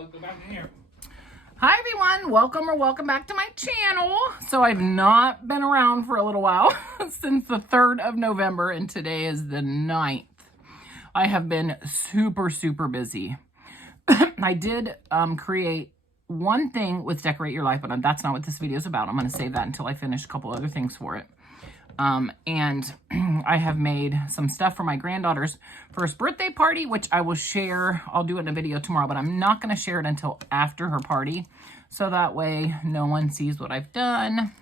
let's go back in here. Hi everyone, welcome back to my channel. So I've not been around for a little while since the 3rd of November and today is the 9th. I have been super busy. I did create one thing with Decorate Your Life, but that's not what this video is about. I'm going to save that until I finish a couple other things for it. And I have made some stuff for my granddaughter's first birthday party, which I will share. I'll do it in a video tomorrow, but I'm not going to share it until after her party. So that way no one sees what I've done.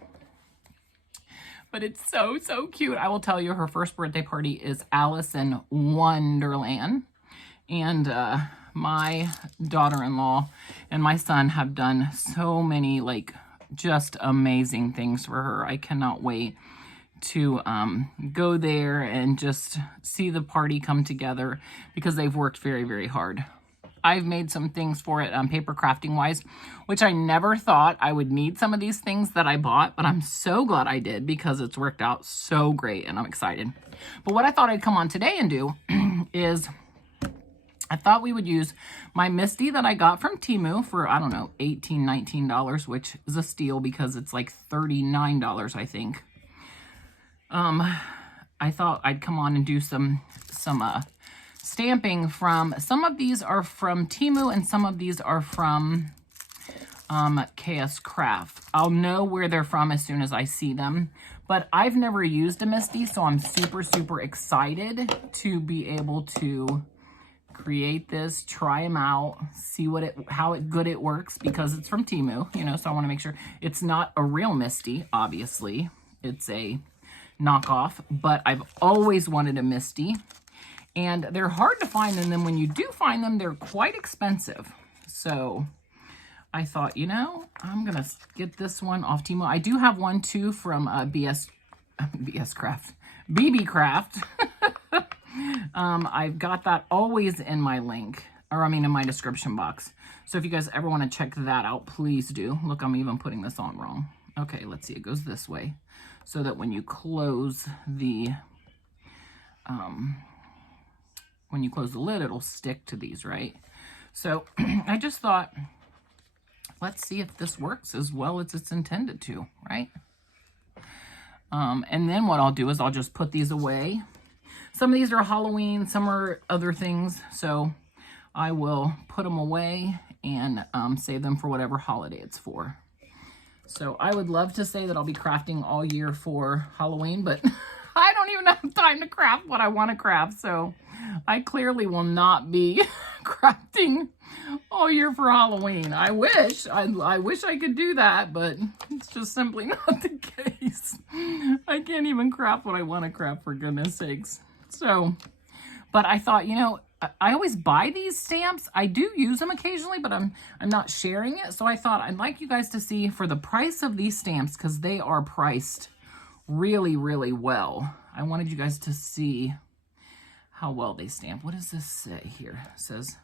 But it's so cute. I will tell you, her first birthday party is Alice in Wonderland. And my daughter-in-law and my son have done so many, like, just amazing things for her. I cannot wait to go there and just see the party come together because they've worked very hard. I've made some things for it paper crafting wise, which I never thought I would need some of these things that I bought, but I'm so glad I did because it's worked out so great and I'm excited. But what I thought I'd come on today and do is I thought we would use my Misti that I got from TEMU for, I don't know, $18, $19, which is a steal because it's like $39, I think. I thought I'd come on and do some stamping from, some of these are from TEMU and some of these are from KS Craft. I'll know where they're from as soon as I see them, but I've never used a Misti, so I'm super excited to be able to create this, try them out, see how good it works because it's from TEMU, you know, so I want to make sure it's not a real Misti, obviously. It's a knockoff, but I've always wanted a Misti, and they're hard to find, and then when you do find them, they're quite expensive. So I thought, you know, I'm gonna get this one off TEMU. I do have one too from BB Craft. I've got that always in my link, or I mean in my description box. So if you guys ever want to check that out, please do. Look, I'm even putting this on wrong. Okay, let's see, it goes this way. So that when you close the lid, it'll stick to these, right? So I just thought, let's see if this works as well as it's intended to, right? And then what I'll do is I'll just put these away. Some of these are Halloween, some are other things. So I will put them away and save them for whatever holiday it's for. So I would love to say that I'll be crafting all year for Halloween, but I don't even have time to craft what I want to craft. So I clearly will not be crafting all year for Halloween. I wish I could do that, but it's just simply not the case. I can't even craft what I want to craft, for goodness sakes. So, but I thought, you know, I always buy these stamps. I do use them occasionally, but I'm not sharing it. So I thought I'd like you guys to see for the price of these stamps, because they are priced really well. I wanted you guys to see how well they stamp. What does this say here? It says,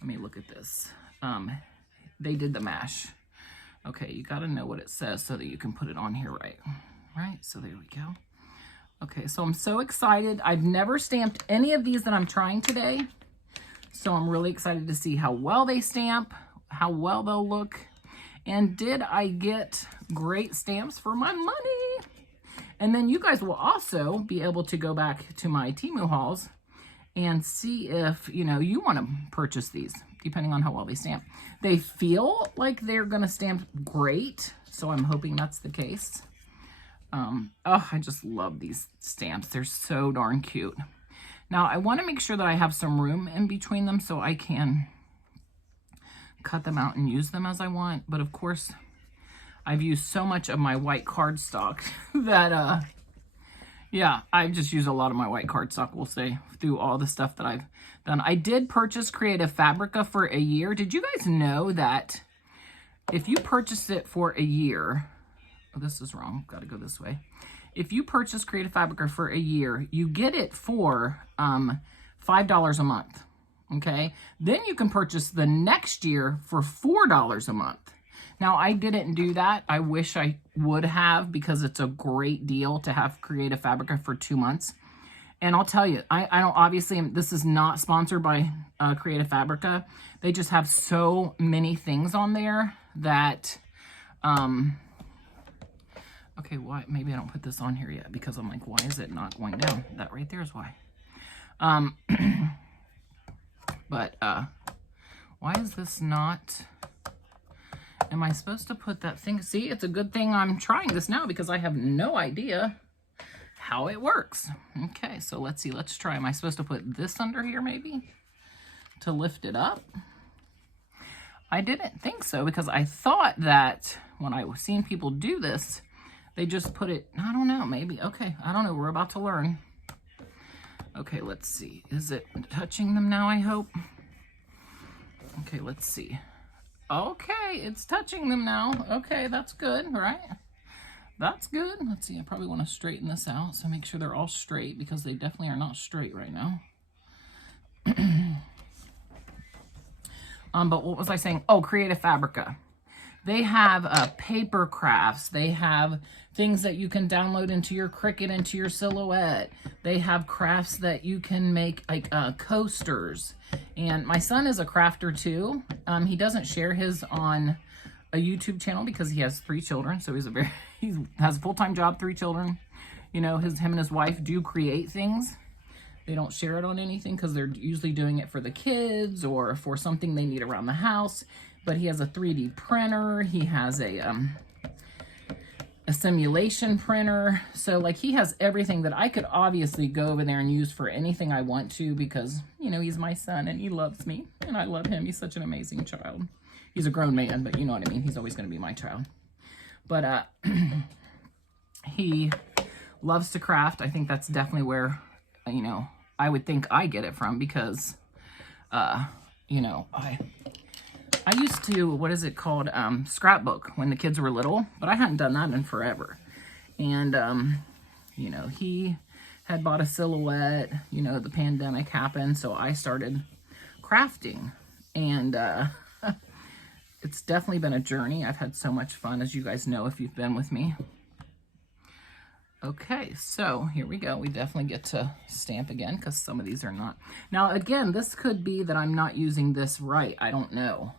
let me look at this. They did the mash. Okay, you got to know what it says so that you can put it on here right? So there we go. Okay, so I'm so excited. I've never stamped any of these that I'm trying today. So I'm really excited to see how well they stamp, how well they'll look. And did I get great stamps for my money? And then you guys will also be able to go back to my TEMU hauls and see if, you know, you want to purchase these, depending on how well they stamp. They feel like they're going to stamp great, so I'm hoping that's the case. Oh, I just love these stamps. They're so darn cute. Now, I want to make sure that I have some room in between them so I can cut them out and use them as I want. But of course, I've used so much of my white cardstock that, yeah, I've just used a lot of my white cardstock, we'll say, through all the stuff that I've done. I did purchase Creative Fabrica for a year. Did you guys know that if you purchase it for a year... Oh, this is wrong. Got to go this way. If you purchase Creative Fabrica for a year, you get it for $5 a month. Okay? Then you can purchase the next year for $4 a month. Now, I didn't do that. I wish I would have, because it's a great deal to have Creative Fabrica for 2 months. And I'll tell you, I don't, obviously, this is not sponsored by Creative Fabrica. They just have so many things on there that, okay, why, maybe I don't put this on here yet because I'm like, why is it not going down? That right there is why. But, why is this not, am I supposed to put that thing? See, it's a good thing I'm trying this now because I have no idea how it works. Okay, so let's see, let's try. Am I supposed to put this under here maybe to lift it up? I didn't think so because I thought that when I was seeing people do this, they just put it, I don't know, maybe. Okay, I don't know, we're about to learn. Okay, let's see. Is it touching them now, I hope? Okay, let's see. Okay, it's touching them now. Okay, that's good, right? That's good. Let's see, I probably want to straighten this out, so make sure they're all straight because they definitely are not straight right now. But what was I saying? Oh, Creative Fabrica. They have paper crafts. They have things that you can download into your Cricut, into your Silhouette. They have crafts that you can make, like coasters. And my son is a crafter too. He doesn't share his on a YouTube channel because he has 3 children. So he has a full-time job, 3 children. You know, him and his wife do create things. They don't share it on anything because they're usually doing it for the kids or for something they need around the house. But he has a 3D printer. He has a simulation printer. So like he has everything that I could obviously go over there and use for anything I want to because, you know, he's my son and he loves me and I love him. He's such an amazing child. He's a grown man, but you know what I mean. He's always going to be my child. But he loves to craft. I think that's definitely where, you know, I would think I get it from because, you know, I used to, what is it called, scrapbook when the kids were little, but I hadn't done that in forever. And, you know, he had bought a Silhouette, you know, the pandemic happened, so I started crafting. And it's definitely been a journey. I've had so much fun, as you guys know if you've been with me. Okay, so here we go. We definitely get to stamp again because some of these are not. Now, again, this could be that I'm not using this right. I don't know.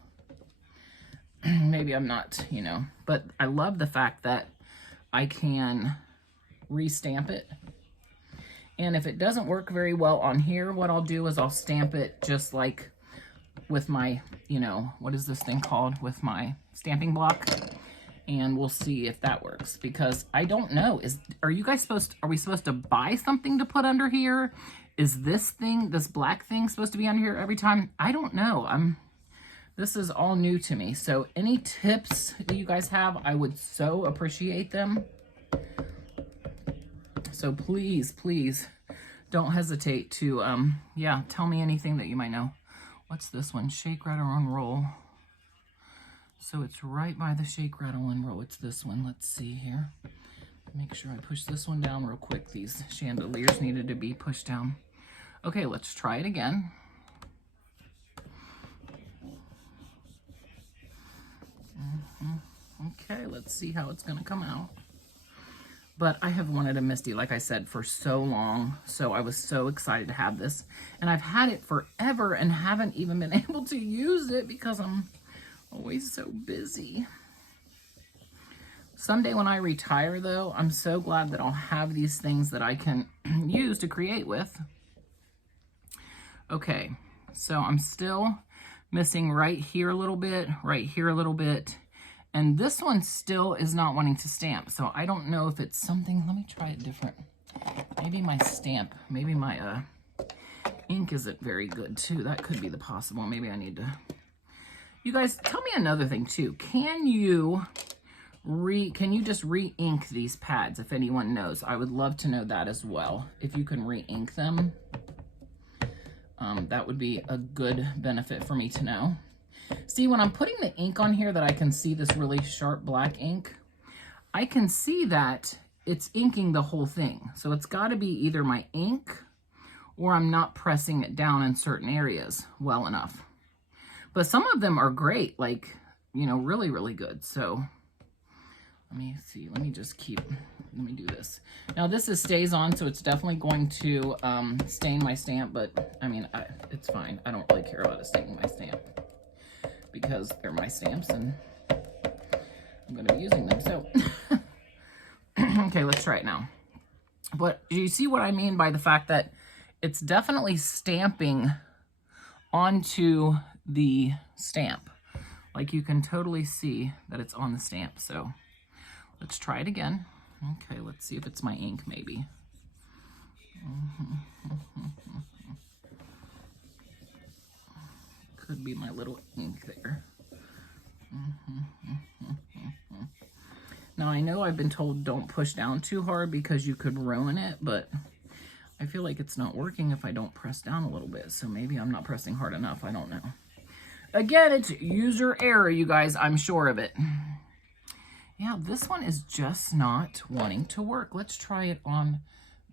Maybe I'm not, you know. But I love the fact that I can restamp it. And if it doesn't work very well on here, what I'll do is I'll stamp it just like with my, you know, what is this thing called? With my stamping block. And we'll see if that works because I don't know. Are we supposed to buy something to put under here? Is this thing, this black thing supposed to be under here every time? I don't know. This is all new to me. So any tips that you guys have, I would so appreciate them. So please, please don't hesitate to, yeah, tell me anything that you might know. What's this one? Shake, rattle, unroll. So it's right by the shake, rattle, and roll. It's this one. Let's see here. Make sure I push this one down real quick. These chandeliers needed to be pushed down. Okay, let's try it again. Okay, let's see how it's going to come out. But I have wanted a Misti, like I said, for so long. So I was so excited to have this. And I've had it forever and haven't even been able to use it because I'm always so busy. Someday when I retire, though, I'm so glad that I'll have these things that I can use to create with. Okay, so I'm still missing right here a little bit, right here a little bit. And this one still is not wanting to stamp. So I don't know if it's something. Let me try it different. Maybe my stamp, maybe my ink isn't very good too. That could be the possible. Maybe I need to. You guys, tell me another thing too. Can you just re-ink these pads if anyone knows? I would love to know that as well. If you can re-ink them, that would be a good benefit for me to know. See, when I'm putting the ink on here that I can see this really sharp black ink, I can see that it's inking the whole thing. So it's got to be either my ink or I'm not pressing it down in certain areas well enough. But some of them are great, like, you know, really, really good. So let me see. Let me just keep let me do this. Now this is stays on, so it's definitely going to stain my stamp, but I mean, it's fine. I don't really care about it staining my stamp because they're my stamps and I'm going to be using them. So, okay, let's try it now. But do you see what I mean by the fact that it's definitely stamping onto the stamp? Like you can totally see that it's on the stamp. So let's try it again. Okay, let's see if it's my ink maybe. Could be my little ink there. Now I know I've been told don't push down too hard because you could ruin it, but I feel like it's not working if I don't press down a little bit. So maybe I'm not pressing hard enough. I don't know. Again, it's user error, you guys. I'm sure of it. Yeah, this one is just not wanting to work. Let's try it on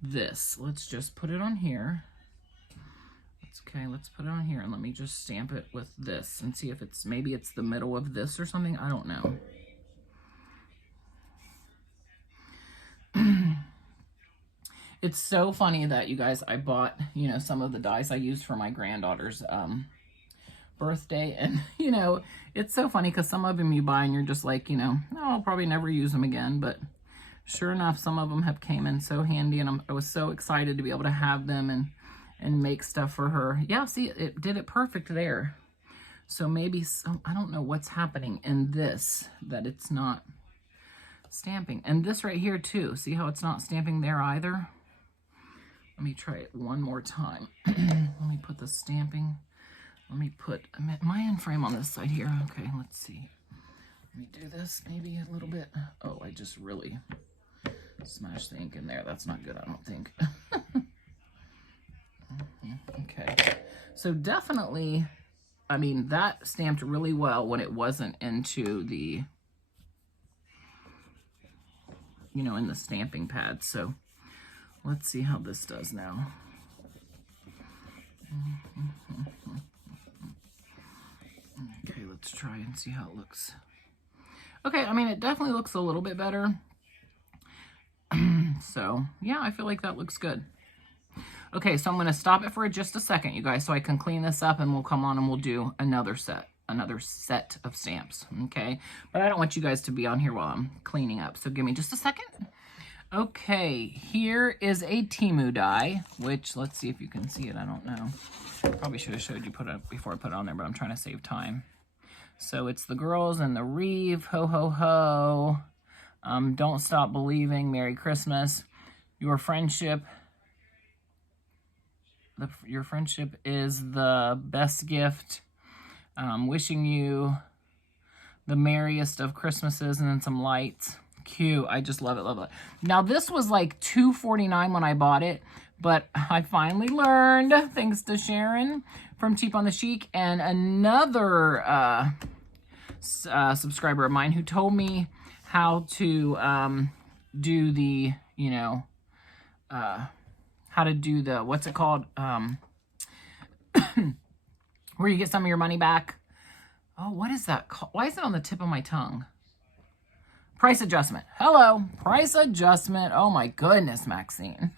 this. Let's just put it on here. Okay, let's put it on here and let me just stamp it with this and see if it's, maybe it's the middle of this or something. I don't know. It's so funny that, you guys, I bought, you know, some of the dies I used for my granddaughter's birthday, and, you know, it's so funny because some of them you buy and you're just like, you know, oh, I'll probably never use them again, but sure enough, some of them have came in so handy, and I was so excited to be able to have them and make stuff for her. Yeah, see, it did it perfect there. So maybe some, I don't know what's happening in this, that it's not stamping. And this right here too, see how it's not stamping there either? Let me try it one more time. Let me put the stamping. Let me put my end frame on this side here. Okay, let's see. Let me do this maybe a little bit. Oh, I just really smashed the ink in there. That's not good, I don't think. Okay, so definitely, I mean, that stamped really well when it wasn't into the, you know, in the stamping pad. So let's see how this does now. Okay, let's try and see how it looks. Okay, I mean, it definitely looks a little bit better. So, yeah, I feel like that looks good. Okay, so I'm going to stop it for just a second, you guys, so I can clean this up, and we'll come on and we'll do another set of stamps, okay? But I don't want you guys to be on here while I'm cleaning up, so give me just a second. Okay, here is a TEMU die, which, let's see if you can see it. I don't know. Probably should have showed you before I put it on there, but I'm trying to save time. So it's the girls and the Reeve, ho, ho, ho. Don't stop believing, Merry Christmas. Your friendship is the best gift. Wishing you the merriest of Christmases, and then some lights. Cute. I just love it, love it. Now, this was like $2.49 when I bought it, but I finally learned, thanks to Sharon from Cheap on the Chic, and another subscriber of mine who told me how to do the, you know, how to do the, what's it called? Where you get some of your money back. Oh, what is that called? Why is it on the tip of my tongue? Price adjustment. Hello, price adjustment. Oh my goodness, Maxine.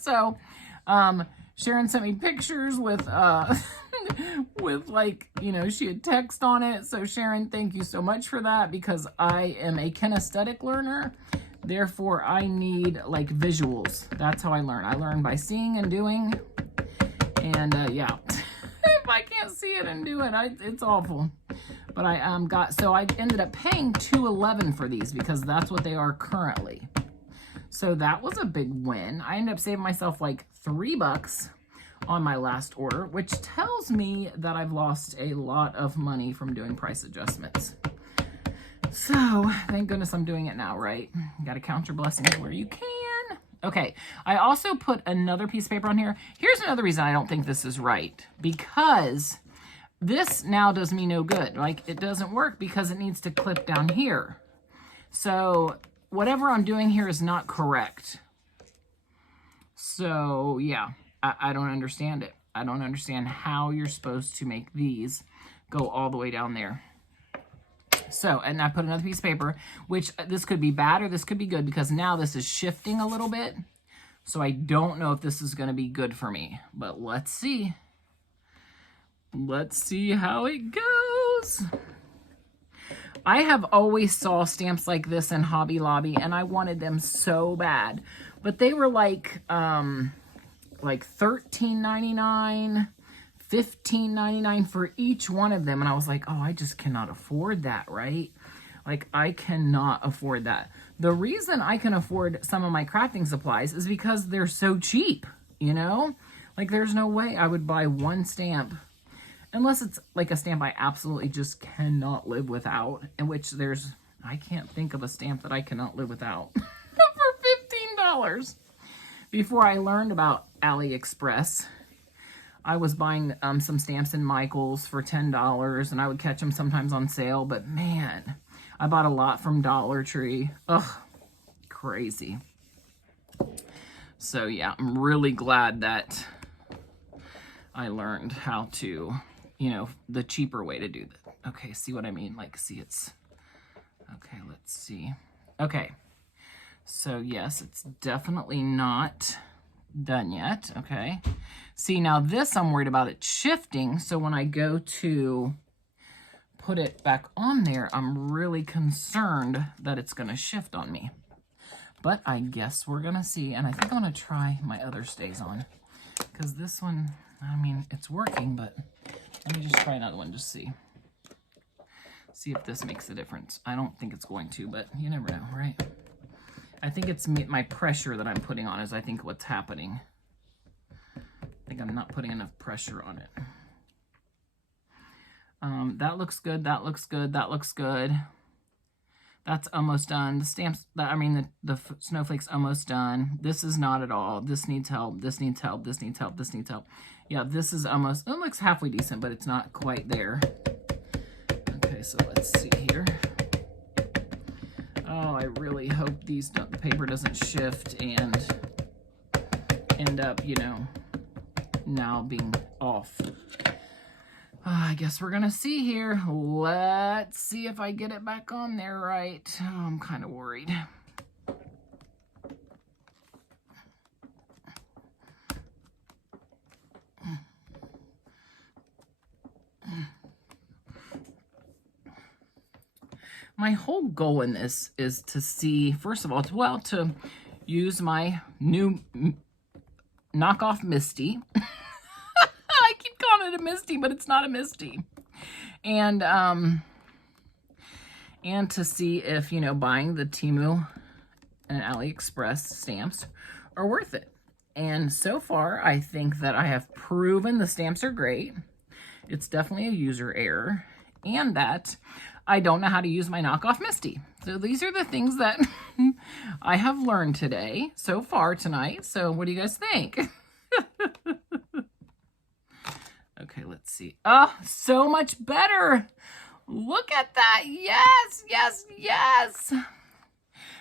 So, Sharon sent me pictures with, with, like, you know, she had text on it. So Sharon, thank you so much for that, because I am a kinesthetic learner. Therefore, I need, like, visuals. That's how I learn. I learn by seeing and doing. And, yeah, if I can't see it and do it, it's awful. But I ended up paying $2.11 for these, because that's what they are currently. So that was a big win. I ended up saving myself like $3 on my last order, which tells me that I've lost a lot of money from doing price adjustments. So thank goodness I'm doing it now, right? You got to count your blessings where you can. Okay, I also put another piece of paper on here. Here's another reason I don't think this is right, because this now does me no good. Like, it doesn't work because it needs to clip down here. So whatever I'm doing here is not correct. So yeah, I don't understand it. I don't understand how you're supposed to make these go all the way down there. So, and I put another piece of paper, which this could be bad or this could be good because now this is shifting a little bit. So I don't know if this is going to be good for me, but let's see. Let's see how it goes. I have always saw stamps like this in Hobby Lobby, and I wanted them so bad. But they were like $13.99, $15.99 for each one of them. And I was like, oh, I just cannot afford that, right? Like, I cannot afford that. The reason I can afford some of my crafting supplies is because they're so cheap, you know? Like, there's no way I would buy one stamp, unless it's like a stamp I absolutely just cannot live without, in which I can't think of a stamp that I cannot live without for $15. Before I learned about AliExpress, I was buying some stamps in Michael's for $10, and I would catch them sometimes on sale, but man, I bought a lot from Dollar Tree. Ugh, crazy. So yeah, I'm really glad that I learned how to, you know, the cheaper way to do that. Okay, see what I mean? Like, see, okay, let's see. Okay, so yes, it's definitely not done yet. Okay, see, now this I'm worried about it shifting, so when I go to put it back on there, I'm really concerned that it's going to shift on me. But I guess we're going to see, and I think I'm going to try my other stays on, because this one, I mean, it's working, but let me just try another one, just see if this makes a difference. I don't think it's going to, but you never know, right? I think it's my pressure that I'm putting on is I think what's happening. I think I'm not putting enough pressure on it. That looks good, that looks good, that looks good. That's almost done. The stamps, the snowflake's almost done. This is not at all. This needs help, this needs help, this needs help, this needs help. Yeah, this is almost, it looks halfway decent, but it's not quite there. Okay, so let's see here. Oh, I really hope the paper doesn't shift and end up, you know, now being off. I guess we're gonna see here. Let's see if I get it back on there right. Oh, I'm kind of worried. My whole goal in this is to see, first of all, to use my new knockoff Misti. I keep calling it a Misti, but it's not a Misti. And to see if, you know, buying the TEMU and AliExpress stamps are worth it. And so far, I think that I have proven the stamps are great. It's definitely a user error, and that I don't know how to use my knockoff Misti. So these are the things that I have learned today, so far tonight. So what do you guys think? Okay, let's see. Oh, so much better. Look at that. Yes, yes, yes.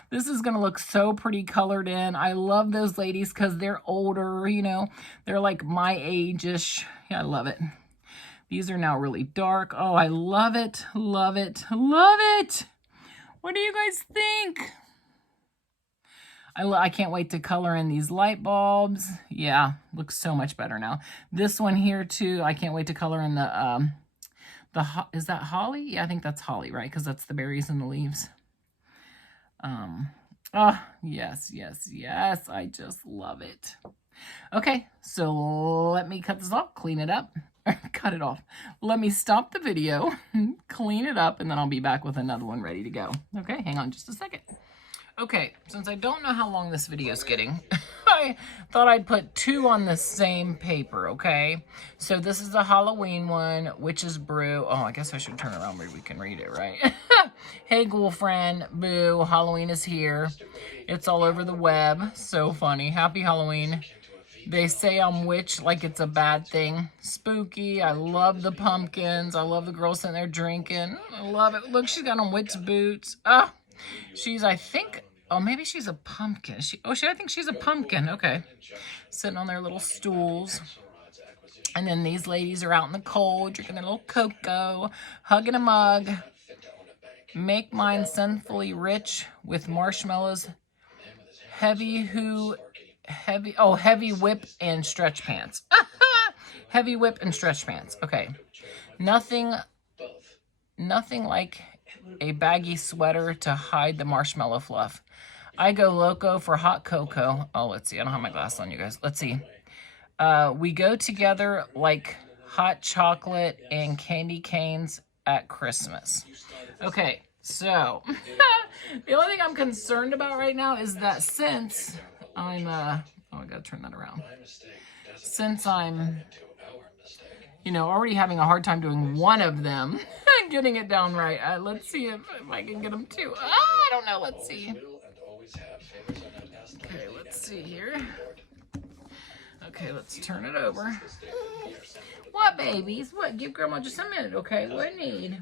This is going to look so pretty colored in. I love those ladies because they're older, you know. They're like my age-ish. Yeah, I love it. These are now really dark. Oh, I love it, love it, love it. What do you guys think? I can't wait to color in these light bulbs. Yeah, looks so much better now. This one here too, I can't wait to color in the is that holly? Yeah, I think that's holly, right? Because that's the berries and the leaves. Oh, yes, yes, yes. I just love it. Okay, so let me cut this off, clean it up. Cut it off. Let me stop the video, clean it up, and then I'll be back with another one ready to go. Okay, hang on just a second. Okay, since I don't know how long this video is getting, I thought I'd put two on the same paper, okay? So this is the Halloween one, Witch's Brew. Oh, I guess I should turn around where we can read it, right? Hey, ghoul friend, boo, Halloween is here. It's all over the web. So funny. Happy Halloween. They say I'm witch like it's a bad thing. Spooky. I love the pumpkins. I love the girl sitting there drinking. I love it. Look, she's got on witch boots. Ah, she's, I think, oh, maybe she's a pumpkin. I think she's a pumpkin. Okay. Sitting on their little stools. And then these ladies are out in the cold, drinking their little cocoa, hugging a mug. Make mine sinfully rich with marshmallows, heavy whip and stretch pants. Heavy whip and stretch pants. Okay. Nothing like a baggy sweater to hide the marshmallow fluff. I go loco for hot cocoa. Oh, let's see. I don't have my glass on, you guys. Let's see. We go together like hot chocolate and candy canes at Christmas. Okay, so the only thing I'm concerned about right now is that since I'm, oh, I gotta turn that around. Since I'm, you know, already having a hard time doing one of them and getting it down right. Let's see if I can get them two. I don't know. Let's see. Okay, let's see here. Okay, let's turn it over. What, babies? What? Give Grandma just a minute, okay? What I need?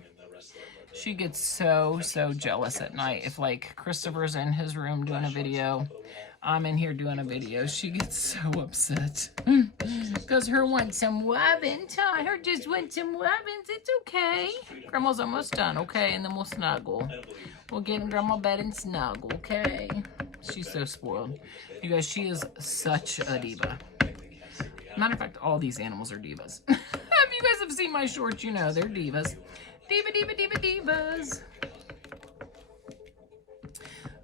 She gets so jealous at night. If, like, Christopher's in his room doing a video, I'm in here doing a video, she gets so upset. Because her wants some wobbins, huh? Her just wants some wobbins. It's okay. Grandma's almost done, okay? And then we'll snuggle. We'll get in Grandma bed and snuggle, okay? She's so spoiled. You guys, she is such a diva. Matter of fact, all these animals are divas. If you guys have seen my shorts, you know they're divas. Divas.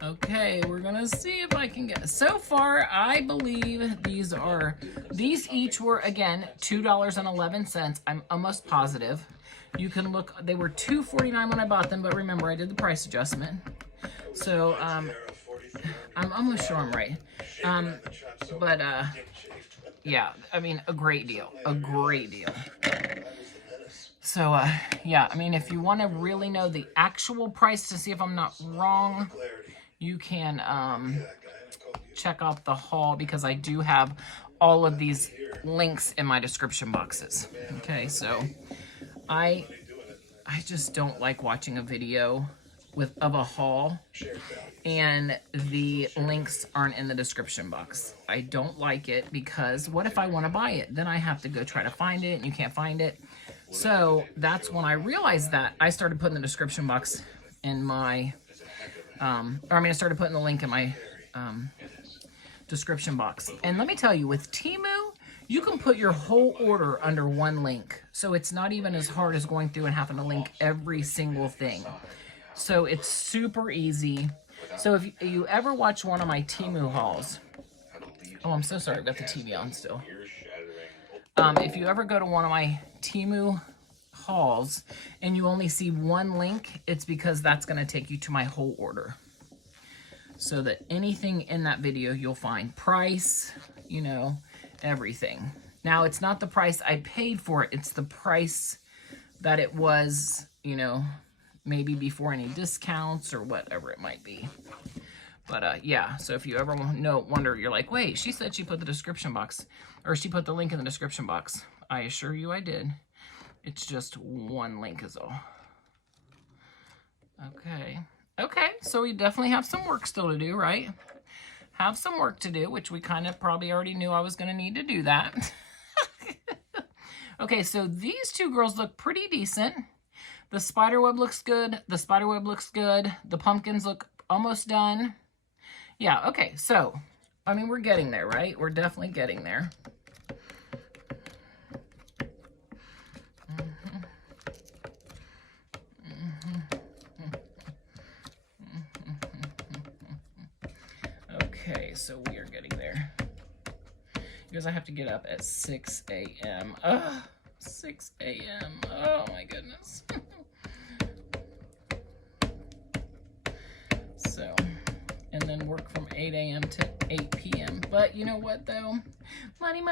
Okay, we're gonna see if I can get, so far, I believe these each were, again, $2.11. I'm almost positive. You can look, they were $2.49 when I bought them, but remember, I did the price adjustment. So, I'm almost sure I'm right. Yeah, I mean, a great deal. So, yeah, I mean, if you want to really know the actual price to see if I'm not wrong, you can check out the haul, because I do have all of these links in my description boxes. Okay, so I just don't like watching a video of a haul and the links aren't in the description box. I don't like it, because what if I want to buy it? Then I have to go try to find it and you can't find it. So that's when I realized that I started putting the description box in my, I started putting the link in my description box. And let me tell you, with TEMU, you can put your whole order under one link. So it's not even as hard as going through and having to link every single thing. So it's super easy. So if you ever watch one of my TEMU hauls, oh, I'm so sorry, I've got the TV on still. If you ever go to one of my TEMU hauls and you only see one link, it's because that's going to take you to my whole order. So that anything in that video you'll find price, you know, everything. Now, it's not the price I paid for it, it's the price that it was, you know, maybe before any discounts or whatever it might be. But yeah, so if you ever wonder, you're like, wait, she said she put the description box, or she put the link in the description box. I assure you I did. It's just one link is all. Okay, so we definitely have some work still to do, right? Have some work to do, which we kind of probably already knew I was going to need to do that. Okay, so these two girls look pretty decent. The spiderweb looks good. The pumpkins look almost done. Yeah, okay, so, I mean, we're getting there, right? We're definitely getting there. Okay, so we are getting there. Because I have to get up at 6 a.m. Ugh, 6 a.m. Oh, my goodness. So, and then work from 8 a.m. to 8 p.m. But you know what, though? Money.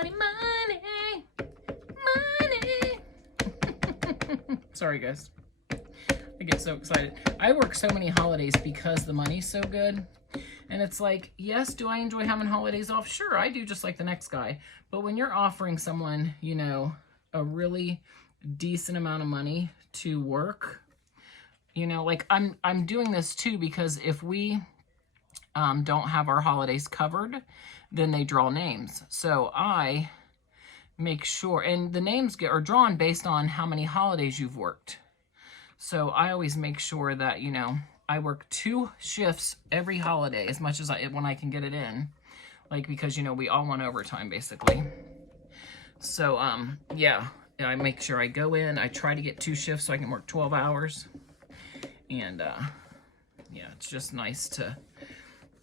Sorry, guys. I get so excited. I work so many holidays because the money's so good. And it's like, yes, do I enjoy having holidays off? Sure, I do, just like the next guy. But when you're offering someone, you know, a really decent amount of money to work, you know, like I'm doing this too because if we don't have our holidays covered, then they draw names. So I make sure, and the names are drawn based on how many holidays you've worked. So I always make sure that, you know, I work 2 shifts every holiday as much as when I can get it in. Like, because, you know, we all want overtime basically. So, yeah, I make sure I go in, I try to get 2 shifts so I can work 12 hours. And, yeah, it's just nice to,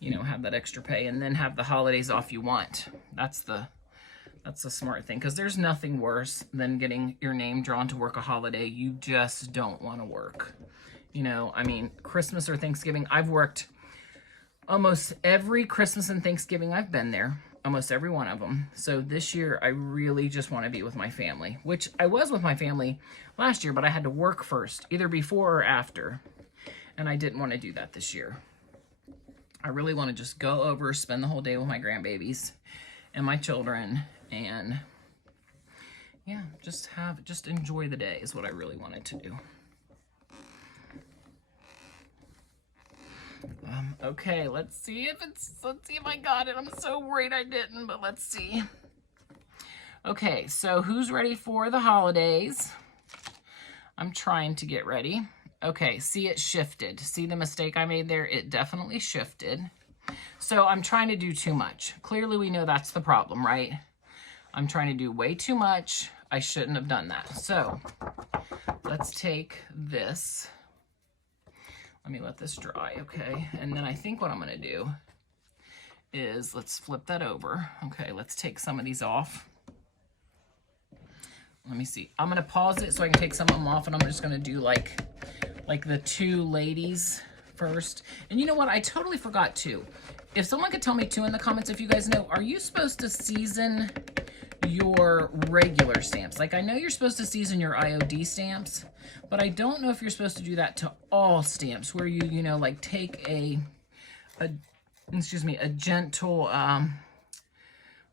you know, have that extra pay and then have the holidays off you want. That's the smart thing, because there's nothing worse than getting your name drawn to work a holiday you just don't want to work. You know, I mean, Christmas or Thanksgiving, I've worked almost every Christmas and Thanksgiving I've been there, almost every one of them. So this year, I really just want to be with my family, which I was with my family last year, but I had to work first, either before or after. And I didn't want to do that this year. I really want to just go over, spend the whole day with my grandbabies and my children, and yeah, just enjoy the day is what I really wanted to do. Okay, let's see if I got it. I'm so worried I didn't, but let's see. Okay, so who's ready for the holidays? I'm trying to get ready. Okay, see, it shifted. See the mistake I made there? It definitely shifted. So I'm trying to do too much. Clearly we know that's the problem, right? I'm trying to do way too much. I shouldn't have done that. So let's take this. Let me let this dry, okay? And then I think what I'm gonna do is, let's flip that over. Okay, let's take some of these off. Let me see. I'm gonna pause it so I can take some of them off, and I'm just gonna do like the 2 ladies first. And you know what? I totally forgot too. If someone could tell me too in the comments, if you guys know, are you supposed to season your regular stamps? Like, I know you're supposed to season your IOD stamps, but I don't know if you're supposed to do that to all stamps, where you know, like take a gentle,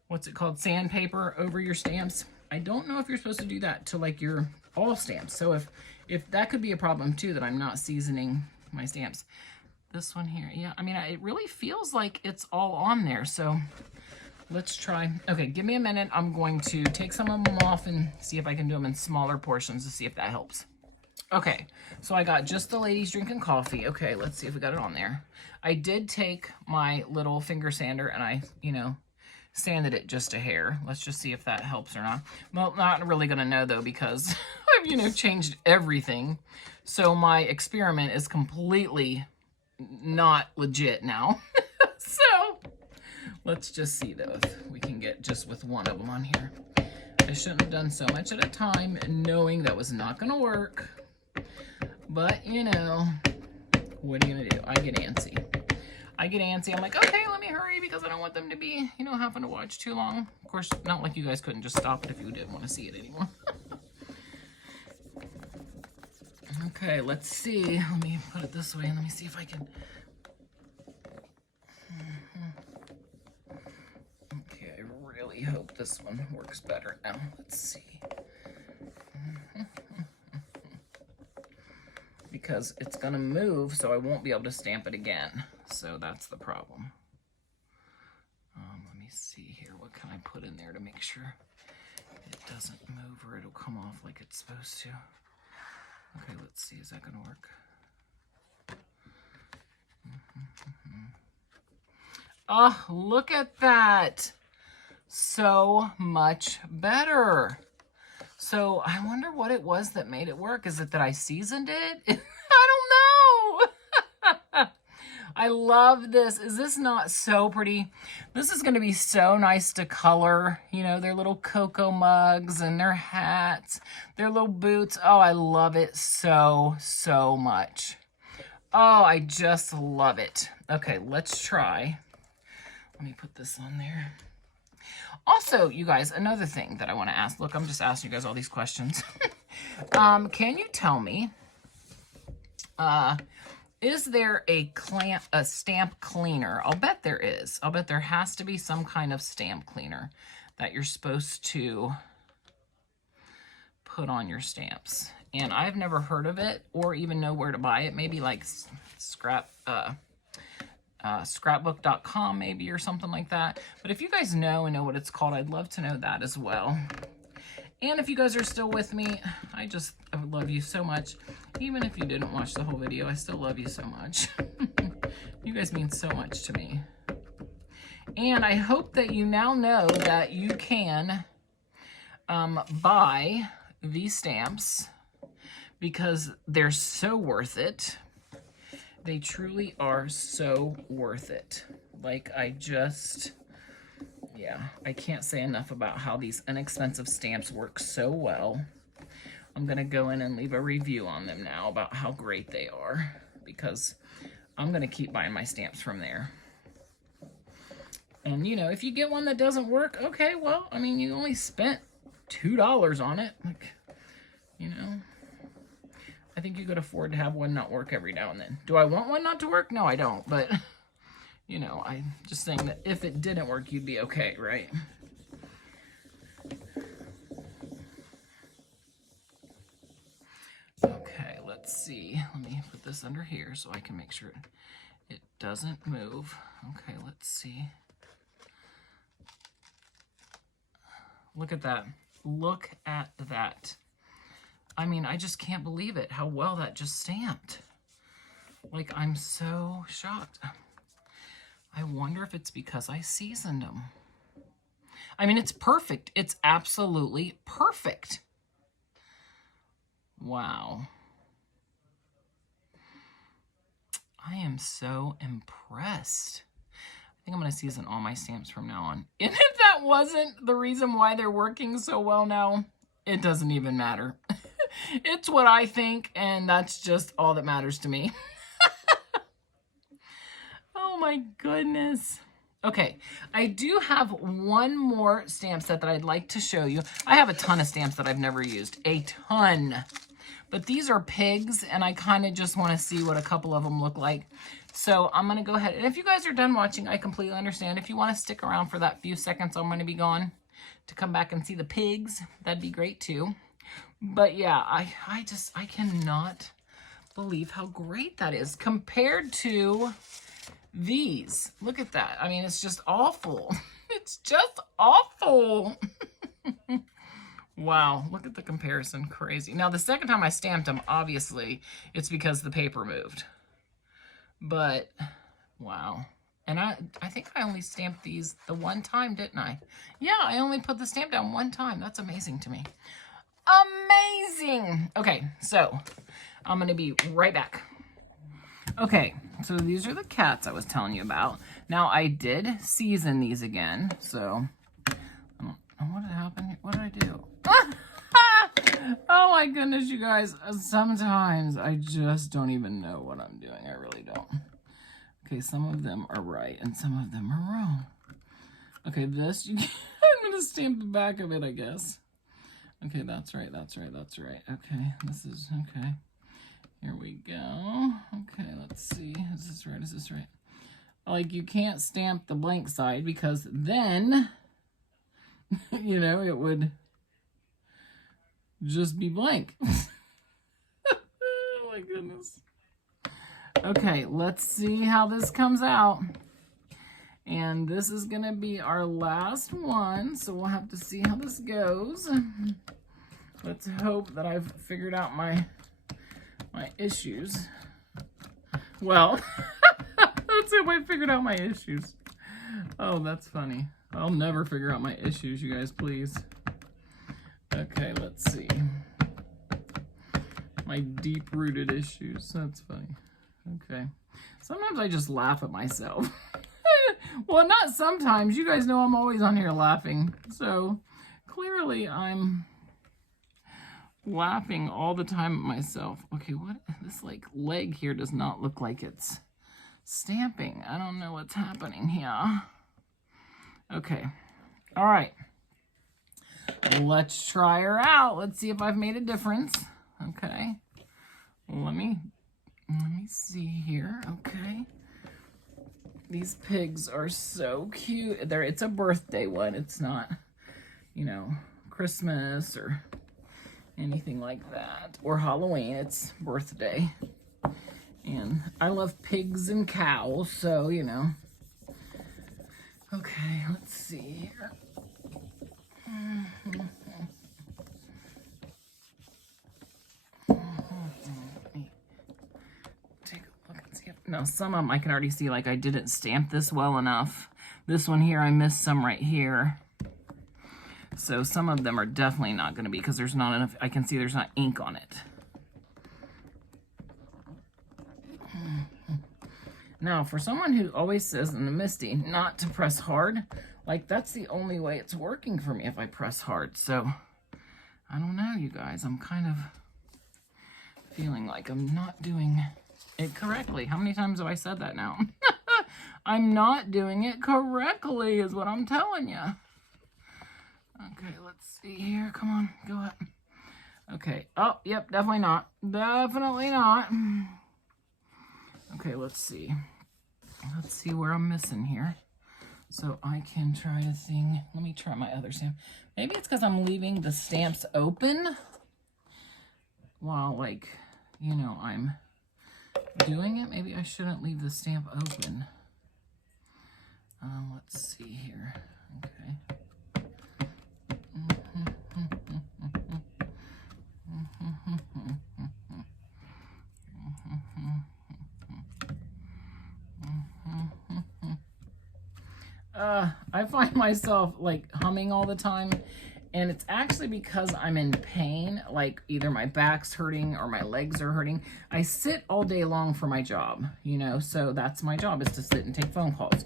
what's it called? Sandpaper over your stamps. I don't know if you're supposed to do that to like your all stamps. So if that could be a problem too, that I'm not seasoning my stamps. This one here, yeah, I mean, it really feels like it's all on there. So let's try. Okay, give me a minute. I'm going to take some of them off and see if I can do them in smaller portions to see if that helps. Okay, so I got just the ladies drinking coffee. Okay, let's see if we got it on there. I did take my little finger sander and I, you know, sanded it just a hair. Let's just see if that helps or not. Well, not really gonna know though, because I've, you know, changed everything. So my experiment is completely not legit now. So let's just see though if we can get just with one of them on here. I shouldn't have done so much at a time, knowing that was not gonna work. But you know, what are you gonna do? I get antsy. I'm like, okay, let me hurry, because I don't want them to be, you know, having to watch too long. Of course, not like you guys couldn't just stop it if you didn't want to see it anymore. Okay, let's see. Let me put it this way and let me see if I can. Okay, I really hope this one works better now. Let's see. Because it's gonna move, so I won't be able to stamp it again. So that's the problem. Let me see here. What can I put in there to make sure it doesn't move or it'll come off like it's supposed to? Okay, let's see. Is that gonna work? Oh, look at that. So much better. So I wonder what it was that made it work. Is it that I seasoned it? I don't know. I love this. Is this not so pretty? This is going to be so nice to color, you know, their little cocoa mugs and their hats, their little boots. Oh, I love it so, so much. Oh, I just love it. Okay, let's try. Let me put this on there. Also, you guys, another thing that I want to ask. Look, I'm just asking you guys all these questions. Can you tell me, is there a stamp cleaner? I'll bet there is. I'll bet there has to be some kind of stamp cleaner that you're supposed to put on your stamps. And I've never heard of it or even know where to buy it. Maybe like scrapbook.com maybe, or something like that. But if you guys know and know what it's called, I'd love to know that as well. And if you guys are still with me, I would love you so much. Even if you didn't watch the whole video, I still love you so much. You guys mean so much to me. And I hope that you now know that you can buy these stamps because they're so worth it. They truly are so worth it. Like, yeah, I can't say enough about how these inexpensive stamps work so well. I'm gonna go in and leave a review on them now about how great they are, because I'm gonna keep buying my stamps from there. And you know, if you get one that doesn't work, okay, well, I mean, you only spent $2 on it. Like, you know, I think you could afford to have one not work every now and then. Do I want one not to work? No, I don't, but you know, I'm just saying that if it didn't work, you'd be okay, right? Okay, let's see. Let me put this under here so I can make sure it doesn't move. Okay, let's see. Look at that. Look at that. I mean, I just can't believe it, how well that just stamped. Like, I'm so shocked. I wonder if it's because I seasoned them. I mean, it's perfect. It's absolutely perfect. Wow. I am so impressed. I think I'm going to season all my stamps from now on. And if that wasn't the reason why they're working so well now, it doesn't even matter. It's what I think, and that's just all that matters to me. Oh my goodness. Okay, I do have one more stamp set that I'd like to show you. I have a ton of stamps that I've never used, a ton. But these are pigs, and I kind of just want to see what a couple of them look like. So I'm going to go ahead, and if you guys are done watching, I completely understand. If you want to stick around for that few seconds I'm going to be gone to come back and see the pigs, that'd be great too. But yeah, I cannot believe how great that is compared to these. Look at that. I mean, it's just awful. It's just awful. Wow, look at the comparison. Crazy. Now, the second time I stamped them, obviously, it's because the paper moved. But, wow. And I think I only stamped these the one time, didn't I? Yeah, I only put the stamp down one time. That's amazing to me. Amazing! Okay, so I'm going to be right back. Okay, so these are the cats I was telling you about. Now, I did season these again, so what happened? What did I do? Oh my goodness, you guys. Sometimes I just don't even know what I'm doing. I really don't. Okay, some of them are right and some of them are wrong. Okay, this, I'm going to stamp the back of it, I guess. Okay, that's right, that's right, that's right. Okay, this is, okay. Here we go. Okay, let's see. Is this right? Is this right? Like, you can't stamp the blank side because then, you know, it would just be blank. Oh my goodness. Okay, let's see how this comes out. And this is going to be our last one, so we'll have to see how this goes. Let's hope that I've figured out my issues. Well, let's see if I figured out my issues. Oh, that's funny. I'll never figure out my issues, you guys, please. Okay, let's see. My deep-rooted issues. That's funny. Okay. Sometimes I just laugh at myself. Well, not sometimes. You guys know I'm always on here laughing. So, clearly I'm laughing all the time at myself. Okay, what? This, like, leg here does not look like it's stamping. I don't know what's happening here. Okay. All right. Let's try her out. Let's see if I've made a difference. Okay. Let me see here. Okay. These pigs are so cute. It's a birthday one. It's not, you know, Christmas or anything like that. Or Halloween. It's birthday. And I love pigs and cows, so, you know. Okay, let's see here. Now some of them I can already see, like I didn't stamp this well enough. This one here, I missed some right here. So some of them are definitely not going to be, because there's not enough, I can see there's not ink on it. Now, for someone who always says in the Misti not to press hard, like that's the only way it's working for me if I press hard. So, I don't know, you guys. I'm kind of feeling like I'm not doing it correctly. How many times have I said that now? I'm not doing it correctly is what I'm telling you. Okay, let's see here. Come on, go up. Okay. Oh, yep, definitely not. Definitely not. Okay, let's see. Let's see where I'm missing here. So I can try a thing. Let me try my other stamp. Maybe it's because I'm leaving the stamps open while, like, you know, I'm doing it. Maybe I shouldn't leave the stamp open. Let's see here. Okay. I find myself like humming all the time, and it's actually because I'm in pain, like either my back's hurting or my legs are hurting. I sit all day long for my job, you know, so that's my job, is to sit and take phone calls.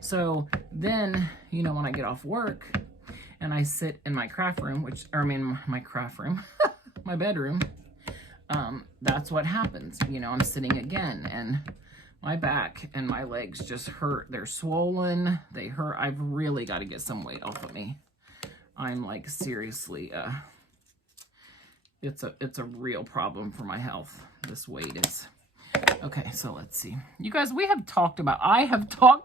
So then, you know, when I get off work and I sit in my craft room, my craft room, my bedroom, that's what happens. You know, I'm sitting again, and my back and my legs just hurt. They're swollen. They hurt. I've really got to get some weight off of me. I'm like, seriously, it's a real problem for my health. This weight is. Okay, so let's see. You guys, I have talked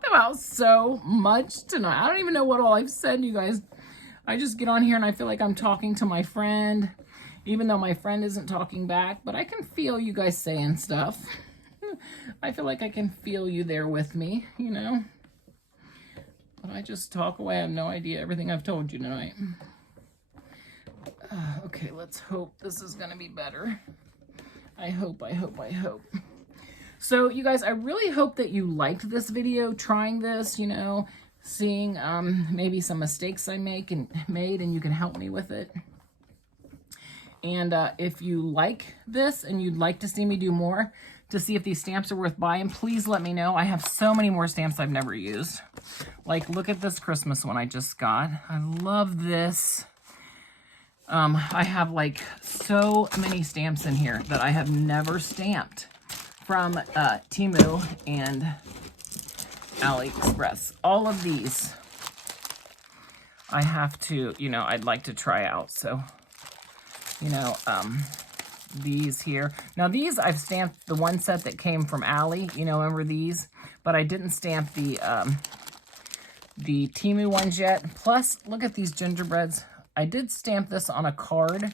about so much tonight. I don't even know what all I've said, you guys. I just get on here and I feel like I'm talking to my friend, even though my friend isn't talking back, but I can feel you guys saying stuff. I feel like I can feel you there with me, you know? But I just talk away. I have no idea everything I've told you tonight. Okay, let's hope this is going to be better. I hope. So, you guys, I really hope that you liked this video, trying this, you know, seeing maybe some mistakes I made and you can help me with it. And if you like this and you'd like to see me do more, to see if these stamps are worth buying, please let me know. I have so many more stamps I've never used. Like, look at this Christmas one I just got. I love this. I have like so many stamps in here that I have never stamped from TEMU and AliExpress. All of these I have to, you know, I'd like to try out. So, you know, these here. Now these I've stamped the one set that came from Ali, you know, remember these? But I didn't stamp the TEMU ones yet. Plus, look at these gingerbreads. I did stamp this on a card.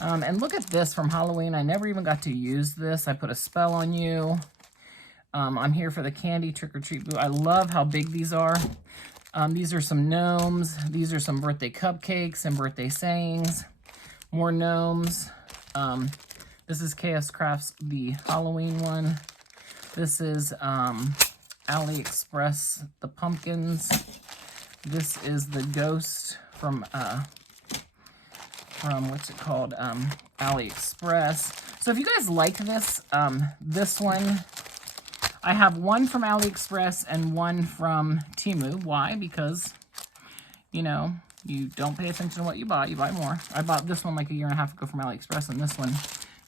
And look at this from Halloween. I never even got to use this. I put a spell on you. I'm here for the candy trick-or-treat boo. I love how big these are. These are some gnomes. These are some birthday cupcakes and birthday sayings. More gnomes. This is KS Crafts, the Halloween one. This is AliExpress, the pumpkins. This is the ghost from what's it called? AliExpress. So if you guys like this, this one, I have one from AliExpress and one from TEMU. Why? Because, you know, you don't pay attention to what you buy more. I bought this one like a year and a half ago from AliExpress, and this one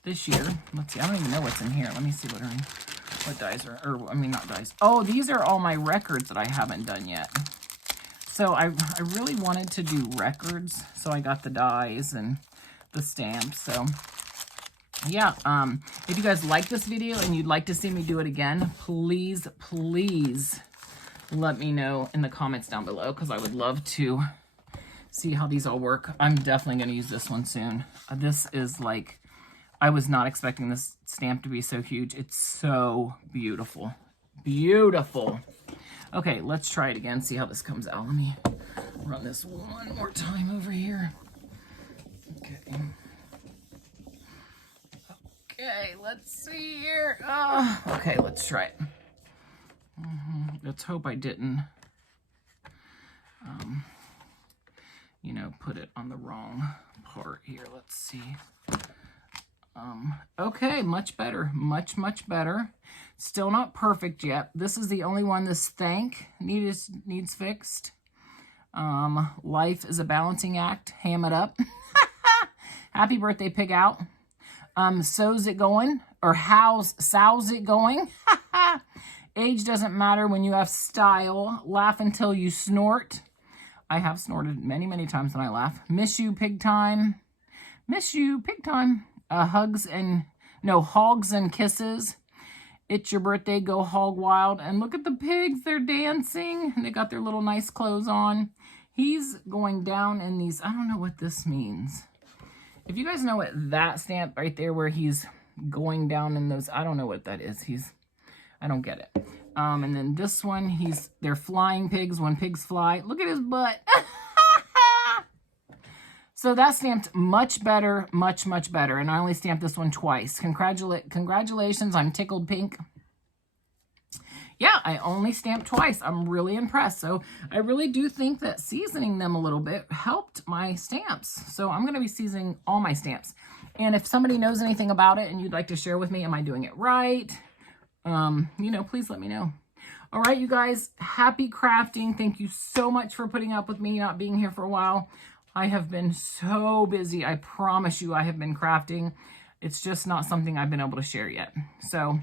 this year. Let's see, I don't even know what's in here. Let me see what dies are, or I mean, not dies. Oh, these are all my records that I haven't done yet. So I really wanted to do records, so I got the dies and the stamps. So yeah, if you guys like this video and you'd like to see me do it again, please let me know in the comments down below, because I would love to see how these all work. I'm definitely going to use this one soon. This is like, I was not expecting this stamp to be so huge. It's so beautiful. Beautiful. Okay, let's try it again, see how this comes out. Let me run this one more time over here. Okay. Okay, let's see here. Okay, let's try it. let's hope I didn't, you know, put it on the wrong part here. Let's see. Okay, much better, much better. Still not perfect yet. This is the only one this thank needs fixed. Life is a balancing act. Ham it up. Happy birthday, pig out. So's it going? Or sow's it going? Age doesn't matter when you have style. Laugh until you snort. I have snorted many times when I laugh. Miss you, pig time. Miss you, pig time. Hogs and kisses. It's your birthday, go hog wild. And look at the pigs, they're dancing. They got their little nice clothes on. He's going down in these, I don't know what this means. If you guys know what that stamp right there where he's going down in those, I don't know what that is. I don't get it. And then this one, they're flying pigs when pigs fly. Look at his butt. So that stamped much better, much better. And I only stamped this one twice. Congratulations, I'm tickled pink. Yeah, I only stamped twice. I'm really impressed. So I really do think that seasoning them a little bit helped my stamps. So I'm going to be seasoning all my stamps. And if somebody knows anything about it and you'd like to share with me, am I doing it right? You know, please let me know. All right, you guys, happy crafting. Thank you so much for putting up with me not being here for a while. I have been so busy. I promise you I have been crafting. It's just not something I've been able to share yet. So,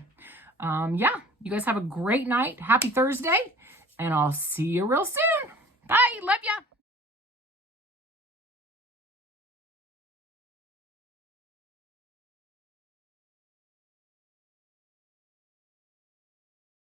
yeah, you guys have a great night. Happy Thursday, and I'll see you real soon. Bye. Love ya.